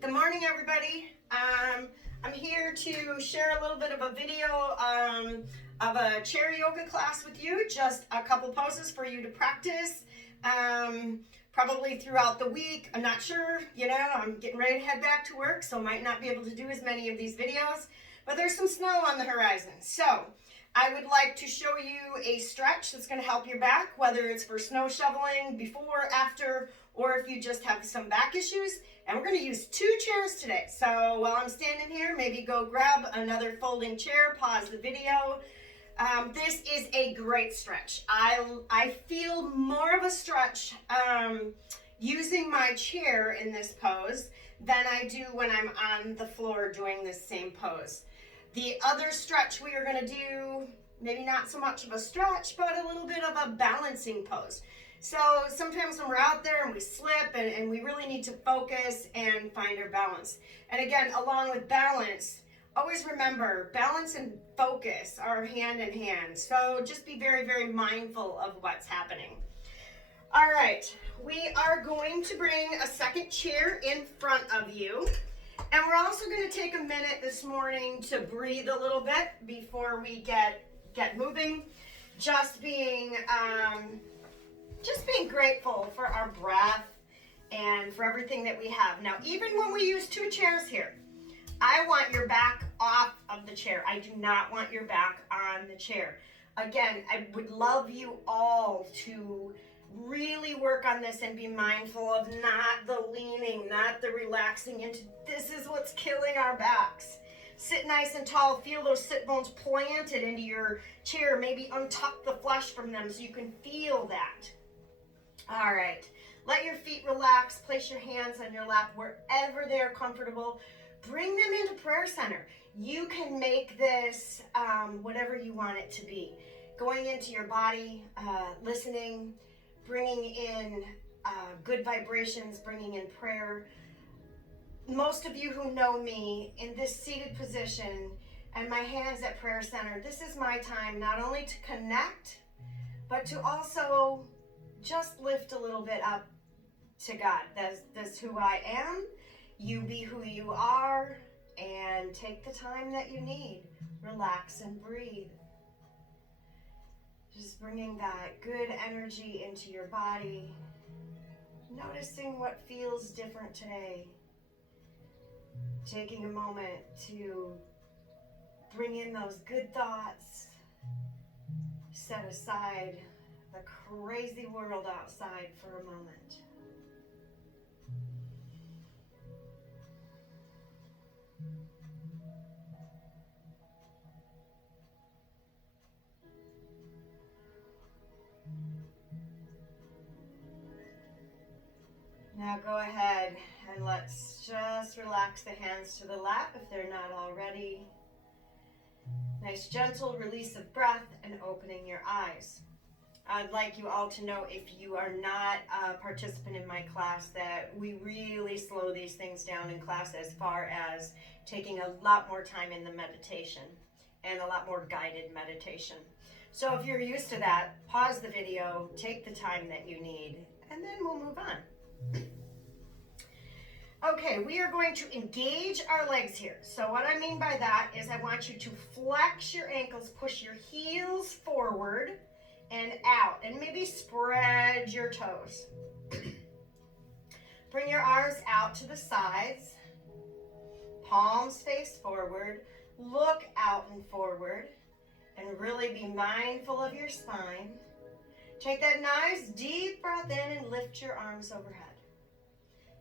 Good morning, everybody. I'm here to share a little bit of a video of a chair yoga class with you. Just a couple poses for you to practice, probably throughout the week. I'm not sure, I'm getting ready to head back to work, so might not be able to do as many of these videos, but there's some snow on the horizon. So I would like to show you a stretch that's going to help your back, whether it's for snow shoveling, before, after, or if you just have some back issues. And we're going to use 2 chairs today. So while I'm standing here, maybe go grab another folding chair, pause the video. This is a great stretch. I feel more of a stretch using my chair in this pose than I do when I'm on the floor doing this same pose. The other stretch we are going to do, maybe not so much of a stretch, but a little bit of a balancing pose. So sometimes when we're out there and we slip and we really need to focus and find our balance. And again, along with balance, always remember, balance and focus are hand in hand. So just be very, very mindful of what's happening. All right, we are going to bring a second chair in front of you. And we're also going to take a minute this morning to breathe a little bit before we get moving. Just being grateful for our breath and for everything that we have. Now, even when we use 2 chairs here, I want your back off of the chair. I do not want your back on the chair. Again, I would love you all to really work on this and be mindful of not the leaning, not the relaxing into. This is what's killing our backs. Sit nice and tall. Feel those sit bones planted into your chair. Maybe untuck the flesh from them so you can feel that. All right. Let your feet relax. Place your hands on your lap wherever they're comfortable. Bring them into prayer center. You can make this whatever you want it to be. Going into your body, listening, bringing in good vibrations, bringing in prayer. Most of you who know me in this seated position and my hands at prayer center, this is my time not only to connect, but to also just lift a little bit up to God. That's who I am. You be who you are and take the time that you need. Relax and breathe. Just bringing that good energy into your body. Noticing what feels different today. Taking a moment to bring in those good thoughts. Set aside the crazy world outside for a moment. Now go ahead and let's just relax the hands to the lap if they're not already. Nice gentle release of breath and opening your eyes. I'd like you all to know, if you are not a participant in my class, that we really slow these things down in class as far as taking a lot more time in the meditation and a lot more guided meditation. So if you're used to that, pause the video, take the time that you need, and then we'll move on. Okay, we are going to engage our legs here. So what I mean by that is I want you to flex your ankles, push your heels forward and out, and maybe spread your toes. Bring your arms out to the sides, palms face forward, look out and forward, and really be mindful of your spine. Take that nice deep breath in and lift your arms overhead.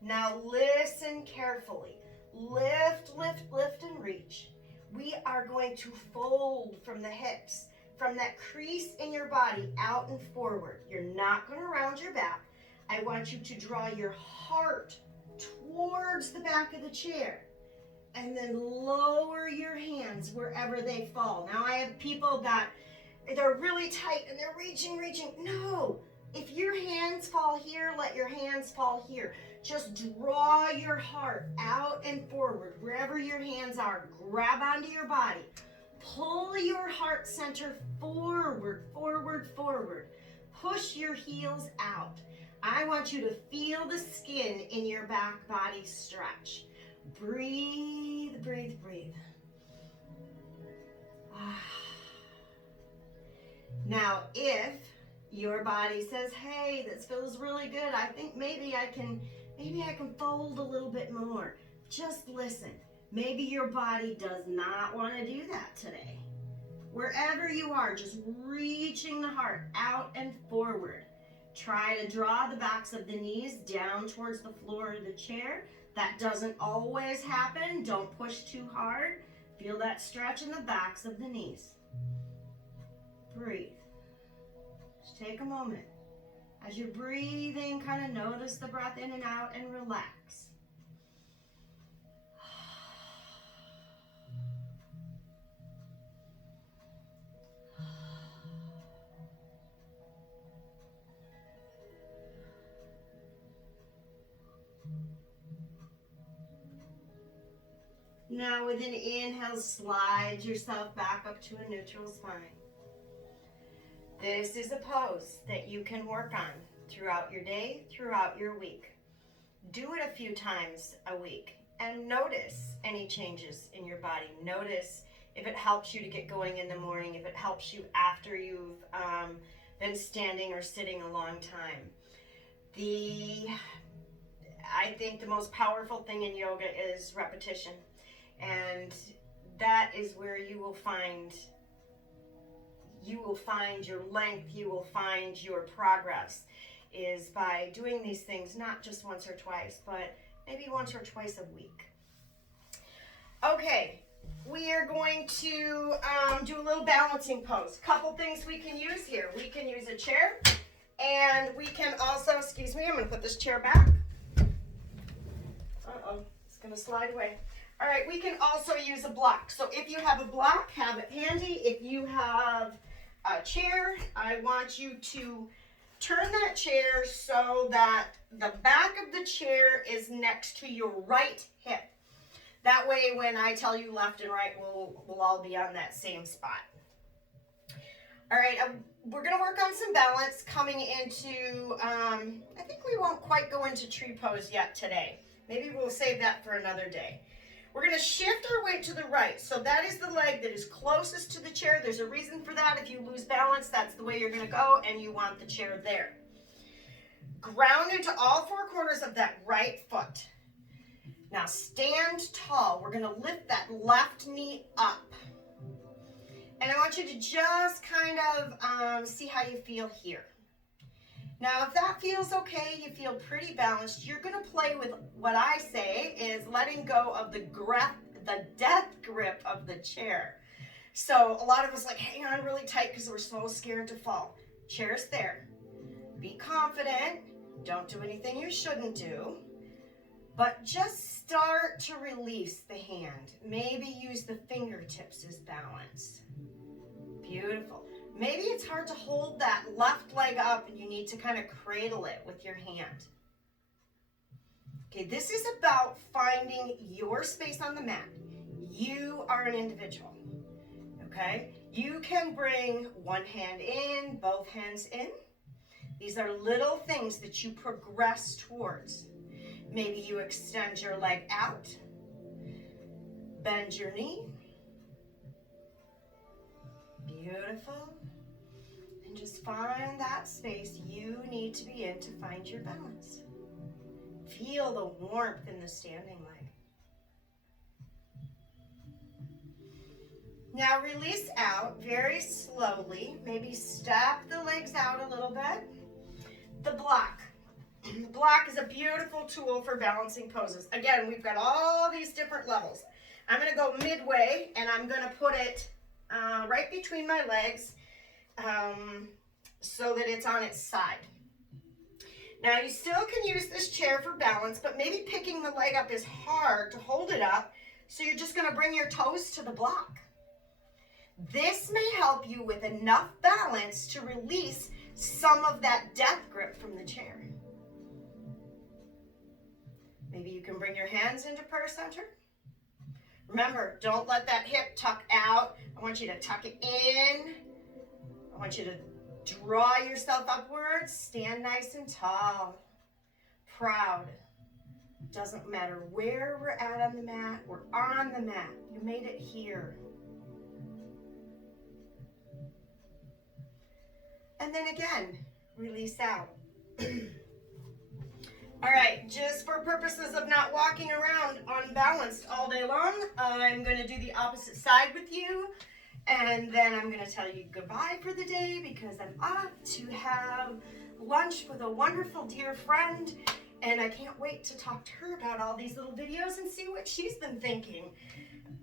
Now listen carefully. Lift, lift, lift, and reach. We are going to fold from the hips, from that crease in your body out and forward. You're not going to round your back. I want you to draw your heart towards the back of the chair and then lower your hands wherever they fall. Now I have people that they're really tight and they're reaching. No, if your hands fall here, let your hands fall here. Just draw your heart out and forward. Wherever your hands are, grab onto your body. Pull your heart center forward, forward, forward. Push your heels out. I want you to feel the skin in your back body stretch. breathe, breathe, breathe. Now, if your body says, hey, this feels really good, I think maybe I can fold a little bit more. Just listen. Maybe your body does not want to do that today. Wherever you are, just reaching the heart out and forward. Try to draw the backs of the knees down towards the floor of the chair. That doesn't always happen. Don't push too hard. Feel that stretch in the backs of the knees. Breathe. Just take a moment. As you're breathing, kind of notice the breath in and out and relax. Now with an inhale, slide yourself back up to a neutral spine. This is a pose that you can work on throughout your day, throughout your week. Do it a few times a week and notice any changes in your body. Notice if it helps you to get going in the morning, if it helps you after you've been standing or sitting a long time. I think the most powerful thing in yoga is repetition. And that is where you will find your length, you will find your progress, is by doing these things not just once or twice, but maybe once or twice a week. Okay, we are going to do a little balancing pose. Couple things we can use here. We can use a chair, and we can also, excuse me, I'm going to put this chair back. Uh-oh, it's going to slide away. All right, we can also use a block. So if you have a block, have it handy. If you have a chair, I want you to turn that chair so that the back of the chair is next to your right hip. That way, when I tell you left and right, we'll all be on that same spot. All right, we're gonna work on some balance coming into, I think we won't quite go into tree pose yet today. Maybe we'll save that for another day. We're going to shift our weight to the right. So that is the leg that is closest to the chair. There's a reason for that. If you lose balance, that's the way you're going to go, and you want the chair there. Ground into all four corners of that right foot. Now stand tall. We're going to lift that left knee up. And I want you to just kind of see how you feel here. Now, if that feels okay, you feel pretty balanced, you're going to play with what I say is letting go of the death grip of the chair. So a lot of us like hang on really tight because we're so scared to fall. Chair's there. Be confident. Don't do anything you shouldn't do. But just start to release the hand. Maybe use the fingertips as balance. Beautiful. Maybe it's hard to hold that left leg up and you need to kind of cradle it with your hand. Okay, this is about finding your space on the mat. You are an individual, okay? You can bring one hand in, both hands in. These are little things that you progress towards. Maybe you extend your leg out, bend your knee. Beautiful. And just find that space you need to be in to find your balance. Feel the warmth in the standing leg. Now release out very slowly. Maybe step the legs out a little bit. The block. The block is a beautiful tool for balancing poses. Again, we've got all these different levels. I'm going to go midway and I'm going to put it right between my legs so that it's on its side. Now you still can use this chair for balance, but maybe picking the leg up is hard to hold it up, so you're just going to bring your toes to the block. This may help you with enough balance to release some of that death grip from the chair. Maybe you can bring your hands into prayer center. Remember, don't let that hip tuck out. I want you to tuck it in. I want you to draw yourself upwards. Stand nice and tall. Proud. Doesn't matter where we're at on the mat, we're on the mat. You made it here. And then again, release out. All right, just for purposes of not walking around unbalanced all day long, I'm going to do the opposite side with you. And then I'm going to tell you goodbye for the day because I'm off to have lunch with a wonderful dear friend. And I can't wait to talk to her about all these little videos and see what she's been thinking.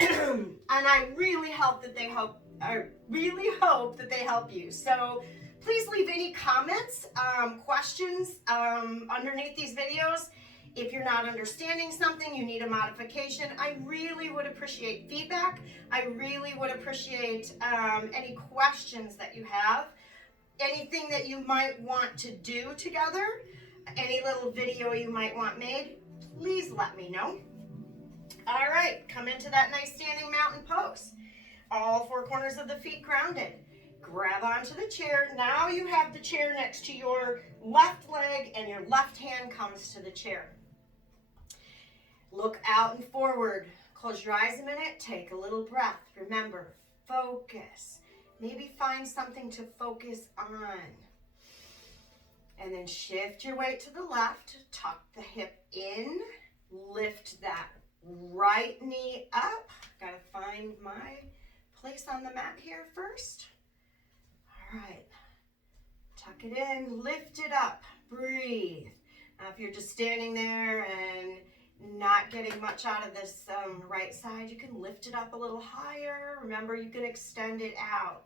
And I really hope that they help. I really hope that they help you. So please leave any comments, questions underneath these videos. If you're not understanding something, you need a modification, I really would appreciate feedback. I really would appreciate any questions that you have. Anything that you might want to do together, any little video you might want made, please let me know. All right, come into that nice standing mountain pose. All four corners of the feet grounded. Grab onto the chair. Now you have the chair next to your left leg and your left hand comes to the chair. Look out and forward. Close your eyes a minute. Take a little breath. Remember, focus. Maybe find something to focus on. And then shift your weight to the left. Tuck the hip in. Lift that right knee up. Gotta find my place on the mat here first. All right, tuck it in, lift it up, breathe. Now if you're just standing there and not getting much out of this right side, you can lift it up a little higher. Remember, you can extend it out.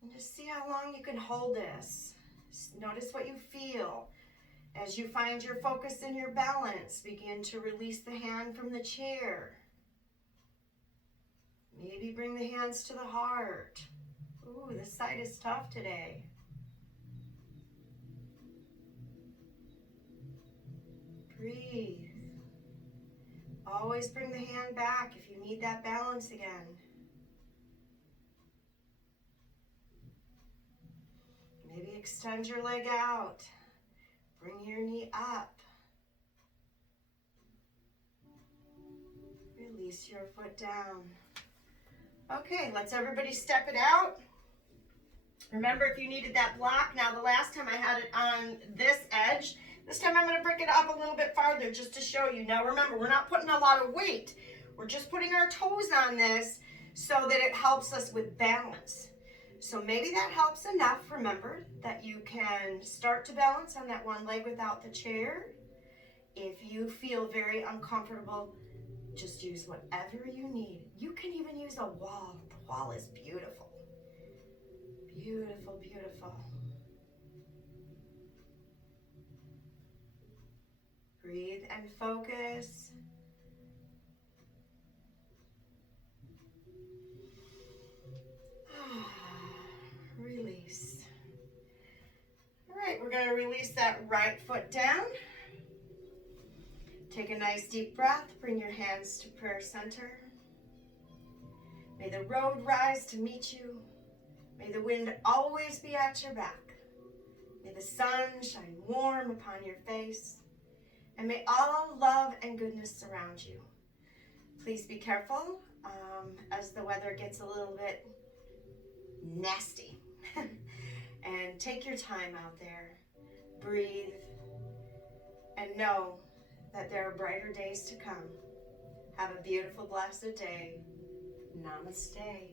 And just see how long you can hold this. Notice what you feel. As you find your focus and your balance, begin to release the hand from the chair. Maybe bring the hands to the heart. Ooh, this side is tough today. Breathe. Always bring the hand back if you need that balance again. Maybe extend your leg out. Bring your knee up. Release your foot down. Okay, let's everybody step it out. Remember, if you needed that block, now the last time I had it on this edge, this time I'm going to break it up a little bit farther just to show you. Now remember, we're not putting a lot of weight. We're just putting our toes on this so that it helps us with balance. So maybe that helps enough. Remember that you can start to balance on that one leg without the chair. If you feel very uncomfortable, just use whatever you need. You can even use a wall. The wall is beautiful. Beautiful, beautiful. Breathe and focus. Release. All right, we're going to release that right foot down. Take a nice deep breath. Bring your hands to prayer center. May the road rise to meet you. May the wind always be at your back. May the sun shine warm upon your face. And may all love and goodness surround you. Please be careful as the weather gets a little bit nasty. And take your time out there. Breathe. And know that there are brighter days to come. Have a beautiful, blessed day. Namaste.